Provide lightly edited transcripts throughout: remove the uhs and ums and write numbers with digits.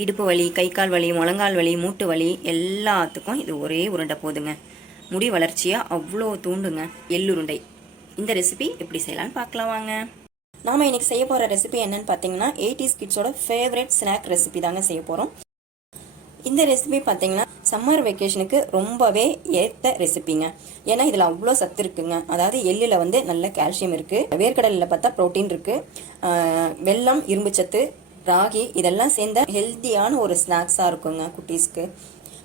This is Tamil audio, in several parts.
இடுப்பு வலி, கை கால் வலி, முழங்கால் வலி, மூட்டு வலி எல்லாத்துக்கும் இது ஒரே உருண்டை போதுங்க. முடி வளர்ச்சியாக அவ்வளோ தூண்டுங்க எள்ளுருண்டை. இந்த ரெசிபி எப்படி செய்யலான்னு பார்க்கலாம் வாங்க. நாம் இன்றைக்கி செய்ய போகிற ரெசிபி என்னன்னு பார்த்தீங்கன்னா 80s கிட்ஸோட ஃபேவரட் ஸ்நாக் ரெசிபி தாங்க செய்ய போகிறோம். இந்த ரெசிபி பார்த்தீங்கன்னா சம்மர் வெக்கேஷனுக்கு ரொம்பவே ஏற்ற ரெசிபிங்க. ஏன்னா இதில் அவ்வளோ சத்து இருக்குங்க. அதாவது எள்ளில் வந்து நல்ல கால்சியம் இருக்குது, வேர்க்கடலில் பார்த்தா ப்ரோட்டீன் இருக்குது, வெல்லம் இரும்பு சத்து, ராகி இதெல்லாம் சேர்ந்த ஹெல்த்தியான ஒரு ஸ்நாக்ஸாக இருக்குங்க குட்டீஸ்க்கு.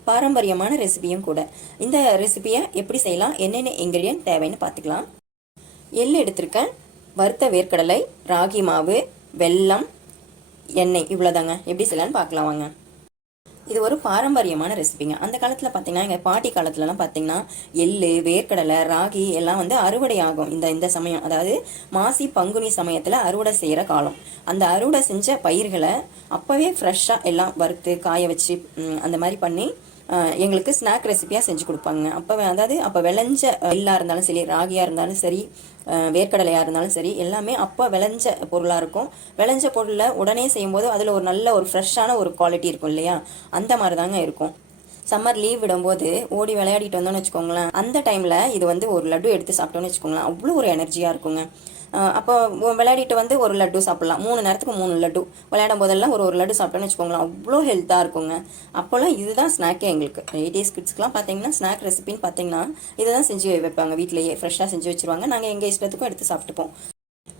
பாரம்பரியமான ரெசிபியும் கூட. இந்த ரெசிபியை எப்படி செய்யலாம், என்னென்ன இன்க்ரீடியன்ட் தேவைன்னு பார்த்துக்கலாம். எள் எடுத்திருக்கேன், வறுத்த வேர்க்கடலை, ராகி மாவு, வெல்லம், எண்ணெய், இவ்வளோதாங்க. எப்படி செய்யலான்னு பார்க்கலாம் வாங்க. இது ஒரு பாரம்பரியமான ரெசிபிங்க. அந்த காலத்தில் பார்த்தீங்கன்னா எங்கள் பாட்டி காலத்துலலாம் பார்த்தீங்கன்னா எள்ளு, வேர்க்கடலை, ராகி எல்லாம் வந்து அறுவடை ஆகும். இந்த சமயம், அதாவது மாசி பங்குனி சமயத்தில் அறுவடை செய்கிற காலம். அந்த அறுவடை செஞ்ச பயிர்களை அப்போவே ஃப்ரெஷ்ஷாக எல்லாம் வறுத்து காய வச்சு அந்த மாதிரி பண்ணி எங்களுக்கு ஸ்நாக் ரெசிபியாக செஞ்சு கொடுப்பாங்க. அப்போ விளைஞ்ச எள்ளாக இருந்தாலும் சரி, ராகியாக இருந்தாலும் சரி, வேர்க்கடலையாக இருந்தாலும் சரி, எல்லாமே அப்போ விளைஞ்ச பொருளாக இருக்கும். விளைஞ்ச பொருளை உடனே செய்யும்போது அதில் ஒரு நல்ல ஒரு ஃப்ரெஷ்ஷான ஒரு குவாலிட்டி இருக்கும் இல்லையா, அந்த மாதிரி தாங்க இருக்கும். சம்மர் லீவ் விடும்போது ஓடி விளையாடிட்டு வந்தோம்னு வச்சுக்கோங்களேன், அந்த டைமில் இது வந்து ஒரு லட்டு எடுத்து சாப்பிட்டோன்னு வச்சுக்கோங்களேன், அவ்வளோ ஒரு எனர்ஜியாக இருக்குங்க. அப்போ விளையாடிட்டு வந்து ஒரு லட்டு சாப்பிட்லாம், 3 நேரத்துக்கு 3 லட்டு, விளையாடும் போதெல்லாம் ஒரு லட்டு சாப்பிட்டோன்னு வச்சுக்கோங்களேன், அவ்வளோ ஹெல்த்தாக இருக்குங்க. அப்போல்லாம் இதுதான் ஸ்நாக்கே எங்களுக்கு. 80s கிட்ஸ்க்குலாம் பார்த்தீங்கன்னா ஸ்நாக் ரெசிபின்னு பார்த்தீங்கன்னா இதுதான் செஞ்சு வைப்பாங்க. வீட்டிலேயே ஃப்ரெஷ்ஷாக செஞ்சு வச்சுருவாங்க. நாங்கள் எங்கள் இஷ்டத்துக்கும் எடுத்து சாப்பிட்டுப்போம்.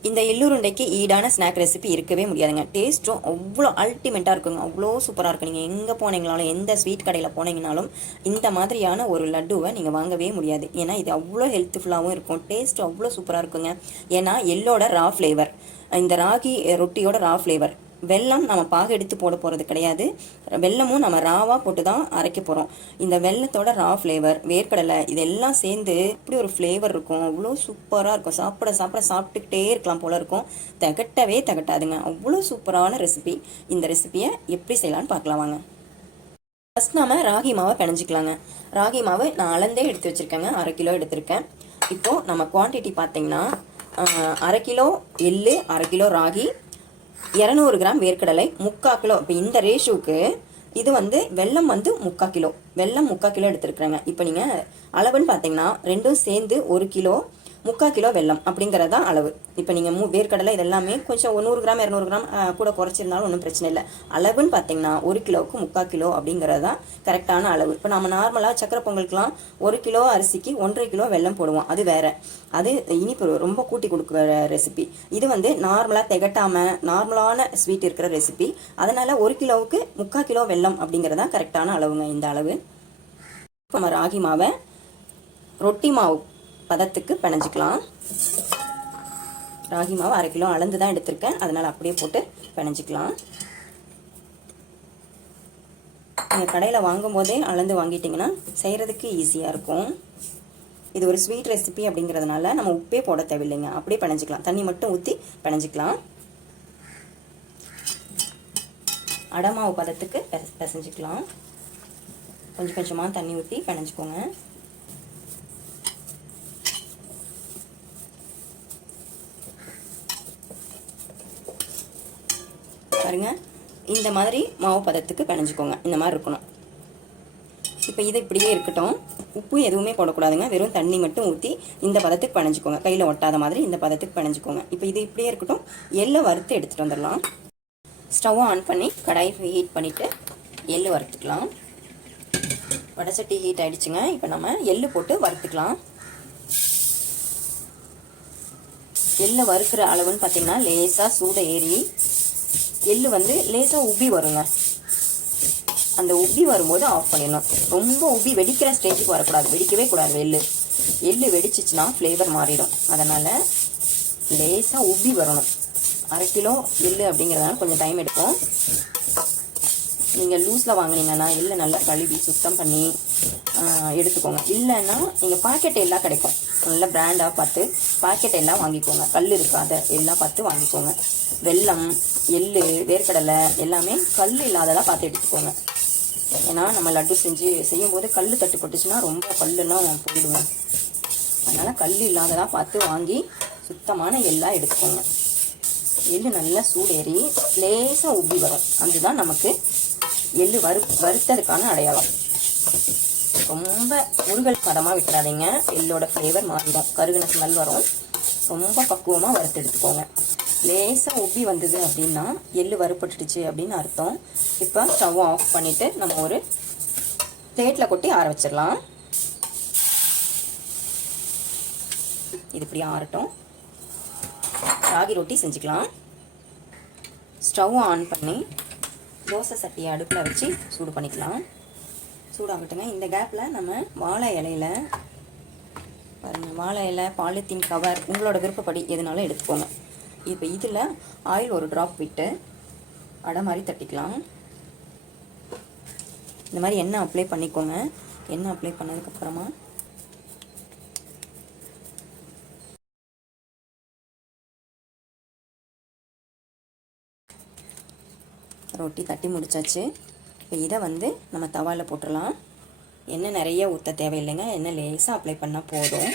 இந்த எள்ளுருண்டைக்கு ஈடான ஸ்நாக் ரெசிபி இருக்கவே முடியாதுங்க. டேஸ்ட்டும் அவ்வளோ அல்டிமேட்டாக இருக்குங்க, அவ்வளோ சூப்பராக இருக்கும். நீங்கள் எங்கே போனீங்கனாலும், எந்த ஸ்வீட் கடையில் போனீங்கனாலும் இந்த மாதிரியான ஒரு லட்டுவை நீங்கள் வாங்கவே முடியாது. ஏன்னா இது அவ்வளோ ஹெல்த்ஃபுல்லாகவும் இருக்கும், டேஸ்ட்டும் அவ்வளோ சூப்பராக இருக்குங்க. ஏன்னா எள்ளோட ரா ஃப்ளேவர், இந்த ராகி ரொட்டியோட ரா ஃப்ளேவர். வெல்லம் நம்ம பாகு எடுத்து போட போகிறது கிடையாது, வெல்லமும் நம்ம ராவாக போட்டு தான் அரைக்க போகிறோம். இந்த வெல்லத்தோட ரா ஃப்ளேவர், வேர்க்கடலை இதெல்லாம் சேர்ந்து இப்படி ஒரு ஃப்ளேவர் இருக்கும், அவ்வளோ சூப்பராக இருக்கும். சாப்பிட்டுக்கிட்டே இருக்கலாம் போல இருக்கும், திகட்டாதுங்க. அவ்வளோ சூப்பரான ரெசிபி. இந்த ரெசிபியை எப்படி செய்யலான்னு பார்க்கலாம் வாங்க. ஃபஸ்ட் நாம் ராகி மாவை பிணைஞ்சிக்கலாங்க. ராகி மாவு நான் அளந்தே எடுத்து வச்சுருக்கேங்க, 1/2 கிலோ எடுத்திருக்கேன். இப்போது நம்ம குவான்டிட்டி பார்த்திங்கன்னா 1/2 கிலோ எள்ளு, 1/2 கிலோ ராகி, 200 கிராம் வேர்க்கடலை, 3/4 கிலோ. இப்போ இந்த ரேஷியோக்கு இது வந்து வெல்லம் வந்து 3/4 கிலோ, வெல்லம் 3/4 கிலோ எடுத்துருக்குறேங்க. இப்போ நீங்கள் அளவுன்னு பார்த்தீங்கன்னா ரெண்டும் சேர்ந்து 1 கிலோ, 3/4 கிலோ வெல்லம் அப்படிங்கிறதான் அளவு. இப்போ நீங்கள் வேர்க்கடலை இதெல்லாமே கொஞ்சம் 100 கிராம் 200 கிராம் கூட குறைச்சிருந்தாலும் ஒன்றும் பிரச்சனை இல்லை. அளவுன்னு பார்த்தீங்கன்னா 1 கிலோவுக்கு 3/4 கிலோ அப்படிங்கிறது தான் கரெக்டான அளவு. இப்போ நம்ம நார்மலாக சக்கரை பொங்கலுக்குலாம் 1 கிலோ அரிசிக்கு 1.5 கிலோ வெல்லம் போடுவோம், அது வேற. அது இனிப்பு ரொம்ப கூட்டி கொடுக்குற ரெசிபி. இது வந்து நார்மலாக திகட்டாமல் நார்மலான ஸ்வீட் இருக்கிற ரெசிபி. அதனால் 1 கிலோவுக்கு 3/4 கிலோ வெல்லம் அப்படிங்கிறது தான் கரெக்டான அளவுங்க இந்த அளவு. இப்போ நம்ம ராகி மாவை ரொட்டி மாவு பதத்துக்கு பிணைஞ்சிக்கலாம். ராகி மாவு 1/2 கிலோ அளந்து தான் எடுத்திருக்கேன், அதனால் அப்படியே போட்டு பிணைஞ்சிக்கலாம். நீங்கள் கடையில் வாங்கும் போதே அளந்து வாங்கிட்டிங்கன்னா செய்கிறதுக்கு ஈஸியாக இருக்கும். இது ஒரு ஸ்வீட் ரெசிபி அப்படிங்கிறதுனால நம்ம உப்பே போட தேவையில்லைங்க, அப்படியே பிணைஞ்சிக்கலாம். தண்ணி மட்டும் ஊற்றி பிணைஞ்சிக்கலாம். அடமாவு பதத்துக்கு பிசைஞ்சிக்கலாம். கொஞ்சம் கொஞ்சமாக தண்ணி ஊற்றி பிணைஞ்சிக்கோங்க. பாருங்க, இந்த மாதிரி மாவு பதத்துக்கு பிணைஞ்சிக்கோங்க. இந்த மாதிரி இருக்கணும். இப்போ இது இப்படியே இருக்கட்டும், உப்பு எதுவுமே போடக்கூடாதுங்க, வெறும் தண்ணி மட்டும் ஊற்றி இந்த பதத்துக்கு பிணைஞ்சிக்கோங்க. கையில் ஒட்டாத மாதிரி இந்த பதத்துக்கு பிணைஞ்சிக்கோங்க. இப்போ இது இப்படியே இருக்கட்டும். எள்ளை வறுத்து எடுத்துகிட்டு வந்துடலாம். ஸ்டவ்வை ஆன் பண்ணி கடாய் ஹீட் பண்ணிவிட்டு எள்ளு வறுத்துக்கலாம். வடைச்சட்டி ஹீட் ஆகிடுச்சுங்க. இப்போ நம்ம எள்ளு போட்டு வறுத்துக்கலாம். எள்ளை வறுக்கிற அளவுன்னு பார்த்தீங்கன்னா லேசாக சூடை ஏறி எள்ளு வந்து லேசாக உப்பி வருங்க. அந்த உப்பி வரும்போது ஆஃப் பண்ணிடணும். ரொம்ப உப்பி வெடிக்கிற ஸ்டேஜுக்கு வரக்கூடாது, வெடிக்கவே கூடாது. எள்ளு வெடிச்சிச்சுன்னா ஃப்ளேவர் மாறிடும். அதனால் லேசாக உப்பி வரணும். 1/2 கிலோ எள்ளு அப்படிங்கிறதுனால கொஞ்சம் டைம் எடுக்கும். நீங்கள் லூஸில் வாங்கினீங்கன்னா எள்ளு நல்லா கழுவி சுத்தம் பண்ணி எடுத்துக்கோங்க. இல்லைன்னா நீங்கள் பாக்கெட் எல்லாம் கிடைக்கும், நல்ல பிராண்டாக பார்த்து பாக்கெட் எல்லாம் வாங்கிக்கோங்க. கல் இருக்காத எல்லாம் பார்த்து வாங்கிக்கோங்க. வெல்லம், எள்ளு, வேர்க்கடலை எல்லாமே கல் இல்லாததாக பார்த்து எடுத்துக்கோங்க. ஏன்னா நம்ம லட்டு செய்யும்போது கல் தட்டுப்பட்டுச்சுன்னா ரொம்ப கல்லுலாம் போயிடுவோம். அதனால் கல் இல்லாததாக பார்த்து வாங்கி சுத்தமான எள்ளா எடுத்துக்கோங்க. எள்ளு நல்லா சூடேறி லேசாக உப்பி வரும், அதுதான் நமக்கு எள்ளு வறுத்ததுக்கான அடையாளம். ரொம்ப முருகல் பதமாக விட்டுறாதீங்க, எள்ளோட ஃப்ளேவர் மாறிடும், கருகின ஸ்மெல் வரும். ரொம்ப பக்குவமாக வறுத்து எடுத்துக்கோங்க. லேசாக உப்பி வந்தது அப்படின்னா எள்ளு வறுப்பட்டுடுச்சு அப்படின்னு அர்த்தம். இப்போ ஸ்டவ் ஆஃப் பண்ணிவிட்டு நம்ம ஒரு பிளேட்டில் கொட்டி ஆற வச்சிடலாம். இது இப்படி ஆறட்டும். ராகி ரொட்டி செஞ்சுக்கலாம். ஸ்டவ் ஆன் பண்ணி தோசை சட்டியை அடுப்பில் வச்சு சூடு பண்ணிக்கலாம். சூடாகட்டுங்க. இந்த கேப்பில் நம்ம வாழை இலையில் பாருங்கள், வாழை இலை, பாலித்தீன் கவர், உங்களோட விருப்பப்படி எதுனாலும் எடுத்துக்கோங்க. இப்போ இதில் ஆயில் ஒரு ட்ராப் விட்டு அடை மாதிரி தட்டிக்கலாம். இந்த மாதிரி எண்ணெய் அப்ளை பண்ணிக்கோங்க. எண்ணெய் அப்ளை பண்ணதுக்கப்புறமா ரொட்டி தட்டி முடிச்சாச்சு. இப்போ இதை வந்து நம்ம தவாவில் போட்டுடலாம். எண்ணெய் நிறைய ஊற்ற தேவையில்லைங்க, எண்ணெய் லேசாக அப்ளை பண்ணால் போதும்.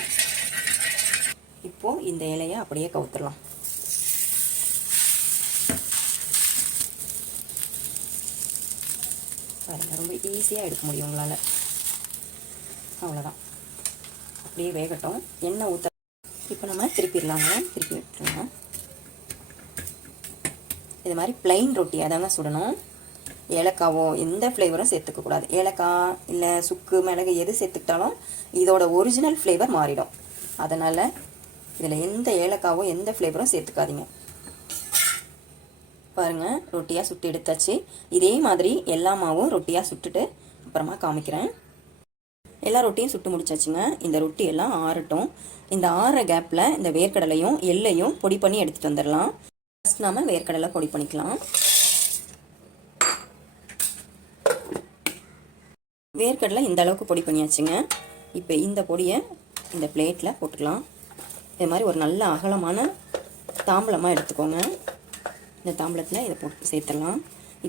இப்போது இந்த இலையை அப்படியே கவுத்துடலாம். பாருங்கள், ரொம்ப ஈஸியாக எடுக்க முடியும் உங்களால். அவ்வளோதான், அப்படியே வேகட்டும். எண்ணெய் ஊற்ற இப்போ நம்ம திருப்பிடலாங்க. திருப்பி விட்டுருங்க. இது மாதிரி பிளைன் ரொட்டியாக தாங்க சுடணும். ஏலக்காவோ எந்த ஃப்ளேவரும் சேர்த்துக்கக்கூடாது. ஏலக்காய் இல்லை சுக்கு மிளகு எது சேர்த்துக்கிட்டாலும் இதோட ஒரிஜினல் ஃப்ளேவர் மாறிடும். அதனால் இதில் எந்த ஏலக்காவோ எந்த ஃப்ளேவரும் சேர்த்துக்காதீங்க. பாருங்கள், ரொட்டியாக சுட்டு எடுத்தாச்சு. இதே மாதிரி எல்லா மாவும் ரொட்டியாக சுட்டுட்டு அப்புறமா காமிக்கிறேன். எல்லா ரொட்டியும் சுட்டு முடிச்சாச்சுங்க. இந்த ரொட்டி எல்லாம் ஆறட்டும். இந்த ஆற கேப்பில் இந்த வேர்க்கடலையும் எள்ளையும் பொடி பண்ணி எடுத்துகிட்டு வந்துடலாம். ஃபஸ்ட் நாம் வேர்க்கடலை பொடி பண்ணிக்கலாம். வேர்க்கடலை இந்த அளவுக்கு பொடி பண்ணியாச்சுங்க. இப்போ இந்த பொடியை இந்த பிளேட்டில் போட்டுக்கலாம். இது மாதிரி ஒரு நல்ல அகலமான தாம்பலமாக எடுத்துக்கோங்க. இந்த தாம்பலத்தில் இதை போட்டு சேர்த்துடலாம்.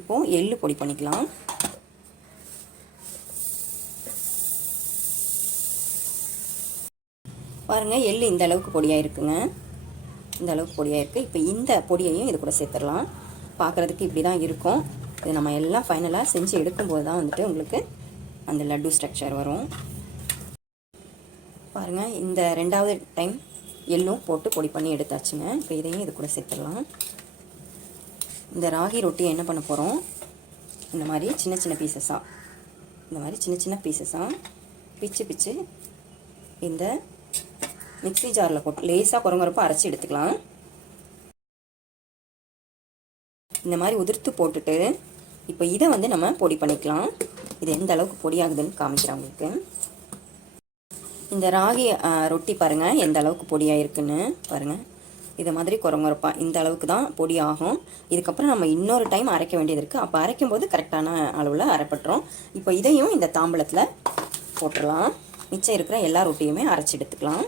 இப்போது எள்ளு பொடி பண்ணிக்கலாம். பாருங்கள், எள்ளு இந்த அளவுக்கு பொடியாக இருக்குங்க. இந்த அளவுக்கு பொடியாக இருக்குது. இப்போ இந்த பொடியையும் இது கூட சேர்த்துடலாம். பார்க்குறதுக்கு இப்படி தான் இருக்கும். இது நம்ம எல்லாம் ஃபைனலாக செஞ்சு எடுக்கும்போது தான் வந்துட்டு உங்களுக்கு அந்த லட்டு ஸ்ட்ரக்சர் வரும். பாருங்கள், இந்த ரெண்டாவது டைம் எள்ளும் போட்டு பொடி பண்ணி எடுத்தாச்சுங்க. இப்போ இதையும் இது கூட சேர்த்துடலாம். இந்த ராகி ரொட்டியை என்ன பண்ண போகிறோம், இந்த மாதிரி சின்ன சின்ன பீசஸாக, இந்த மாதிரி சின்ன சின்ன பீசஸாக பிச்சு இந்த மிக்ஸி ஜாரில் போட்டு லேசாக குறங்குறப்ப அரைச்சி எடுத்துக்கலாம். இந்த மாதிரி உதிர்த்து போட்டுட்டு இப்போ இதை வந்து நம்ம பொடி பண்ணிக்கலாம். இது எந்த அளவுக்கு பொடி ஆகுதுன்னு காமிக்கிறேன் உங்களுக்கு. இந்த ராகி ரொட்டி பாருங்கள் எந்த அளவுக்கு பொடியாக இருக்குன்னு பாருங்கள். இதை மாதிரி குறங்குறப்பா இந்த அளவுக்கு தான் பொடி ஆகும். இதுக்கப்புறம் நம்ம இன்னொரு டைம் அரைக்க வேண்டியது இருக்குது. அப்போ அரைக்கும் போது கரெக்டான அளவில் அரைப்பட்டுரும். இப்போ இதையும் இந்த தாம்பலத்தில் போட்டுடலாம். மிச்சம் இருக்கிற எல்லா ரொட்டியுமே அரைச்சி எடுத்துக்கலாம்.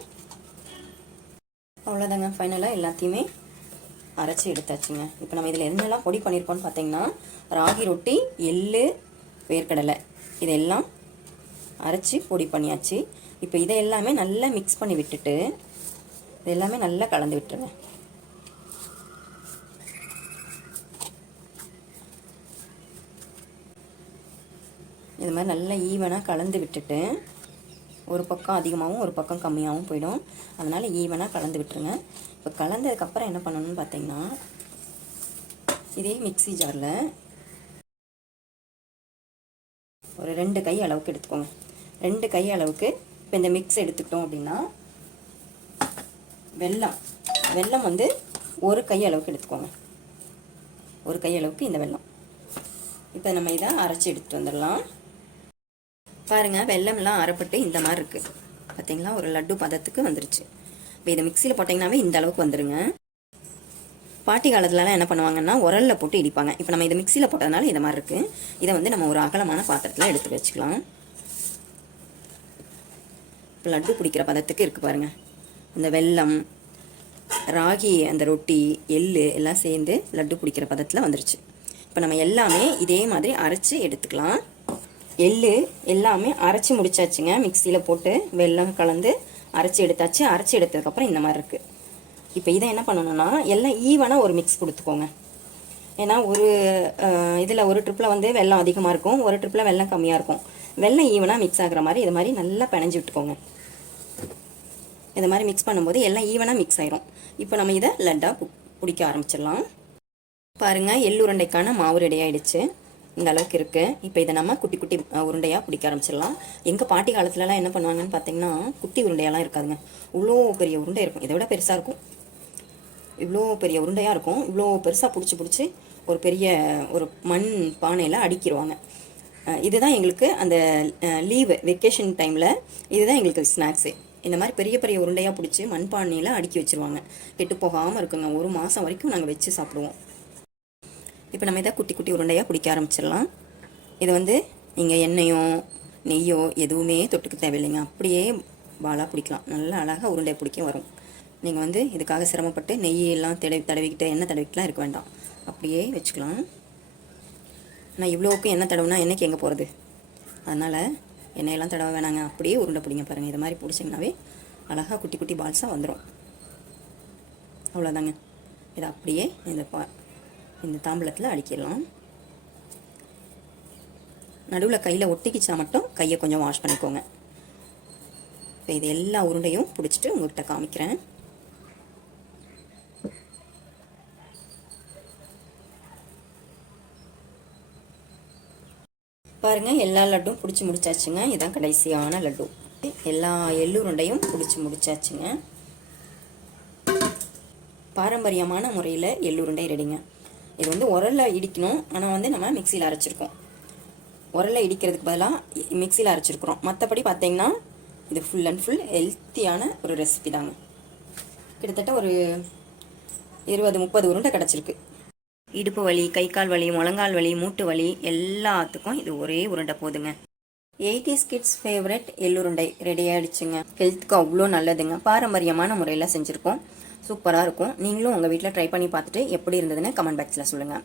அவ்வளோதாங்க, ஃபைனலாக எல்லாத்தையுமே அரைச்சி எடுத்தாச்சுங்க. இப்போ நம்ம இதில் என்னெல்லாம் பொடி பண்ணியிருக்கோம்னு பார்த்தீங்கன்னா, ராகி ரொட்டி, எள்ளு, வேர்க்கடலை இதெல்லாம் அரைச்சி பொடி பண்ணியாச்சு. இப்போ இதை எல்லாமே நல்லா மிக்ஸ் பண்ணி விட்டுட்டு இது எல்லாமே நல்லா கலந்து விட்டுருங்க. இது மாதிரி நல்லா ஈவனாக கலந்து விட்டுட்டு, ஒரு பக்கம் அதிகமாகவும் ஒரு பக்கம் கம்மியாகவும் போயிடும். அதனால் ஈவனாக கலந்து விட்டுருங்க. இப்போ கலந்ததுக்கப்புறம் என்ன பண்ணணும்னு பார்த்தீங்கன்னா, இதே மிக்ஸி ஜாரில் ஒரு 2 கை அளவுக்கு எடுத்துக்கோங்க. 2 கை அளவுக்கு இப்போ இந்த மிக்ஸ் எடுத்துக்கிட்டோம் அப்படின்னா, வெல்லம் வந்து 1 கை அளவுக்கு எடுத்துக்கோங்க. 1 கை அளவுக்கு இந்த வெல்லம். இப்போ நம்ம இதை அரைச்சி எடுத்துகிட்டு வந்துடலாம். பாருங்கள், வெல்லம்லாம் அரைப்பட்டு இந்த மாதிரி இருக்குது பார்த்தீங்களா, ஒரு லட்டு பதத்துக்கு வந்துருச்சு. இப்போ இதை மிக்சியில் போட்டிங்கன்னாவே இந்த அளவுக்கு வந்துடுங்க. பாட்டி காலத்துலலாம் என்ன பண்ணுவாங்கன்னா உரலில் போட்டு இடிப்பாங்க. இப்போ நம்ம இதை மிக்சியில் போட்டதுனால இந்த மாதிரி இருக்குது. இதை வந்து நம்ம ஒரு அகலமான பாத்திரத்தில் எடுத்து வச்சுக்கலாம். இப்போ லட்டு பிடிக்கிற பதத்துக்கு இருக்குது பாருங்கள். இந்த வெல்லம், ராகி, அந்த ரொட்டி, எள்ளு எல்லாம் சேர்ந்து லட்டு பிடிக்கிற பதத்தில் வந்துருச்சு. இப்போ நம்ம எல்லாமே இதே மாதிரி அரைச்சி எடுத்துக்கலாம். எள்ளு எல்லாமே அரைச்சி முடிச்சாச்சுங்க. மிக்சியில் போட்டு வெல்லம் கலந்து அரைச்சி எடுத்தாச்சு. அரைச்சி எடுத்ததுக்கப்புறம் இந்த மாதிரி இருக்குது. இப்போ இதை என்ன பண்ணணும்னா, எல்லாம் ஈவனாக ஒரு மிக்ஸ் கொடுத்துக்கோங்க. ஏன்னா இதில் ஒரு ட்ரிப்பில் வந்து வெல்லம் அதிகமாக இருக்கும், ஒரு ட்ரிப்பில் வெல்லம் கம்மியாக இருக்கும். வெல்லம் ஈவனாக மிக்ஸ் ஆகிற மாதிரி இது மாதிரி நல்லா பிணைஞ்சி விட்டுக்கோங்க. இது மாதிரி மிக்ஸ் பண்ணும்போது எல்லாம் ஈவனாக மிக்ஸ் ஆயிரும். இப்போ நம்ம இதை லட்டாக பிடிக்க ஆரம்பிச்சிடலாம். பாருங்கள், எள்ளுருண்டைக்கான மாவு ரெடி ஆகிடுச்சு. இந்த அளவுக்கு இருக்குது. இப்போ இதை நம்ம குட்டி குட்டி உருண்டையாக பிடிக்க ஆரம்பிச்சிடலாம். எங்கள் பாட்டி காலத்துலலாம் என்ன பண்ணுவாங்கன்னு பார்த்தீங்கன்னா, குட்டி உருண்டையெல்லாம் இருக்காதுங்க, இவ்வளோ பெரிய உருண்டை இருக்கும். இதை விட பெருசாக இருக்கும். இவ்வளோ பெரிய உருண்டையாக இருக்கும். இவ்வளோ பெருசாக பிடிச்சி ஒரு பெரிய ஒரு மண் பானையில் அடுக்கிடுவாங்க. இதுதான் எங்களுக்கு அந்த வெக்கேஷன் டைமில் இதுதான் எங்களுக்கு ஸ்நாக்ஸு. இந்த மாதிரி பெரிய பெரிய உருண்டையாக பிடிச்சி மண்பானையில் அடுக்கி வச்சுருவாங்க. கெட்டு போகாமல் இருக்குங்க. 1 மாதம் வரைக்கும் நாங்கள் வச்சு சாப்பிடுவோம். இப்போ நம்ம இதை குட்டி குட்டி உருண்டையாக பிடிக்க ஆரம்பிச்சிடலாம். இதை வந்து நீங்கள் எண்ணெயோ நெய்யோ எதுவுமே தொட்டுக்க தேவையில்லைங்க, அப்படியே பாலாக பிடிக்கலாம். நல்லா அழகாக உருண்டையை பிடிக்க வரும். நீங்கள் வந்து இதுக்காக சிரமப்பட்டு நெய்யெல்லாம் தடவிக்கிட்டு எண்ணெய் தடவிக்கிட்டுலாம் இருக்க வேண்டாம், அப்படியே வச்சுக்கலாம். நான் இவ்வளோவுக்கும் எண்ணெய் தடவுனா எண்ணெய்க்கு எங்கே போகிறது, அதனால் எண்ணெயெல்லாம் தடவை வேணாங்க, அப்படியே உருண்டை பிடிங்க. பாருங்கள், இது மாதிரி பிடிச்சிங்கனாவே அழகாக குட்டி குட்டி பால்ஸாக வந்துடும். அவ்வளோதாங்க. இதை அப்படியே இந்த தாம்பலத்தில் அடிக்கிடலாம். நடுவில் கையில் ஒட்டிக்கிச்சா மட்டும் கையை கொஞ்சம் வாஷ் பண்ணிக்கோங்க. இப்போ இது எல்லா உருண்டையும் பிடிச்சிட்டு உங்கள்கிட்ட காமிக்கிறேன். பாருங்கள், எல்லா லட்டும் பிடிச்சி முடிச்சாச்சுங்க. இதுதான் கடைசியான லட்டு. எல்லா எள்ளுருண்டையும் பிடிச்சி முடிச்சாச்சுங்க. பாரம்பரியமான முறையில் எள்ளுருண்டை ரெடிங்க. இது வந்து உரலில் இடிக்கணும், ஆனால் வந்து நம்ம மிக்சியில் அரைச்சிருக்கோம். உரலில் இடிக்கிறதுக்கு பதிலாக மிக்சியில் அரைச்சிருக்கிறோம். மற்றபடி பார்த்தீங்கன்னா இது ஃபுல் அண்ட் ஃபுல் ஹெல்த்தியான ஒரு ரெசிபி தாங்க. கிட்டத்தட்ட ஒரு 20-30 உருண்டை கிடச்சிருக்கு. இடுப்பு வலி, கை கால் வலி, முழங்கால் வலி, மூட்டு வலி எல்லாத்துக்கும் இது ஒரே உருண்டை போதுங்க. 80s கிட்ஸ் ஃபேவரட் எள்ளுருண்டை ரெடி ஆகிடுச்சுங்க. ஹெல்த்துக்கு அவ்வளோ நல்லதுங்க. பாரம்பரியமான முறையில் செஞ்சுருக்கோம். சூப்பராக இருக்கும். நீங்களும் உங்கள் வீட்டில் ட்ரை பண்ணி பார்த்துட்டு எப்படி இருந்ததுன்னு கமெண்ட் பாக்ஸில் சொல்லுங்கள்.